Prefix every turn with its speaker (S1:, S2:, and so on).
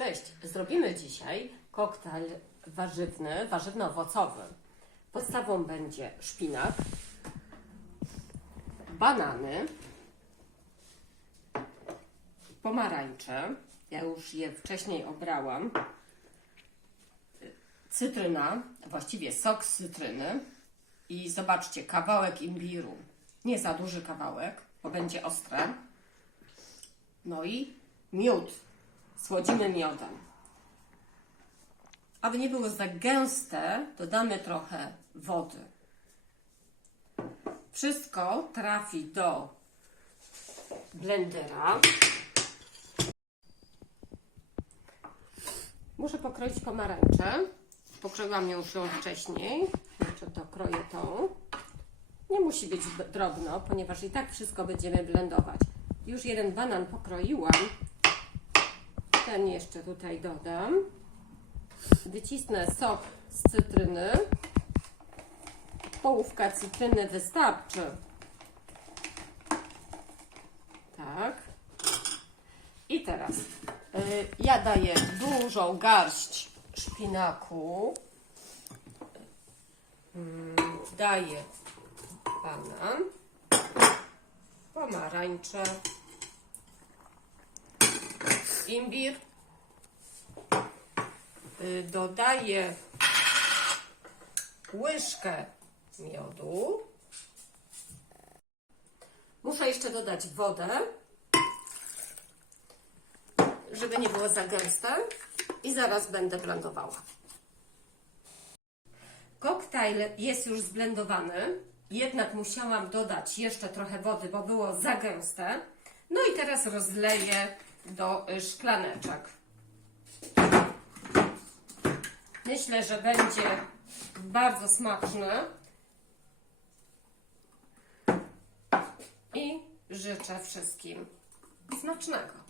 S1: Cześć, zrobimy dzisiaj koktajl warzywny, warzywno-owocowy. Podstawą będzie szpinak, banany, pomarańcze, ja już je wcześniej obrałam, cytryna, właściwie sok z cytryny. I zobaczcie, kawałek imbiru, nie za duży kawałek, bo będzie ostre, no i miód. Słodzimy miodem. Aby nie było za gęste, dodamy trochę wody. Wszystko trafi do blendera. Muszę pokroić pomarańczę. Pokroiłam ją już wcześniej. Jeszcze dokroję tą. Nie musi być drobno, ponieważ i tak wszystko będziemy blendować. Już jeden banan pokroiłam. Ten jeszcze tutaj dodam. Wycisnę sok z cytryny. Połówka cytryny wystarczy. Tak. I teraz y, ja daję dużą garść szpinaku. Mm, Daję banan, pomarańcze, imbir. Y, Dodaję łyżkę miodu. Muszę jeszcze dodać wodę, żeby nie było za gęste. I zaraz będę blendowała. Koktajl jest już zblendowany, jednak musiałam dodać jeszcze trochę wody, bo było za gęste. No i teraz rozleję do y, szklaneczek. Myślę, że będzie bardzo smaczny. I życzę wszystkim smacznego.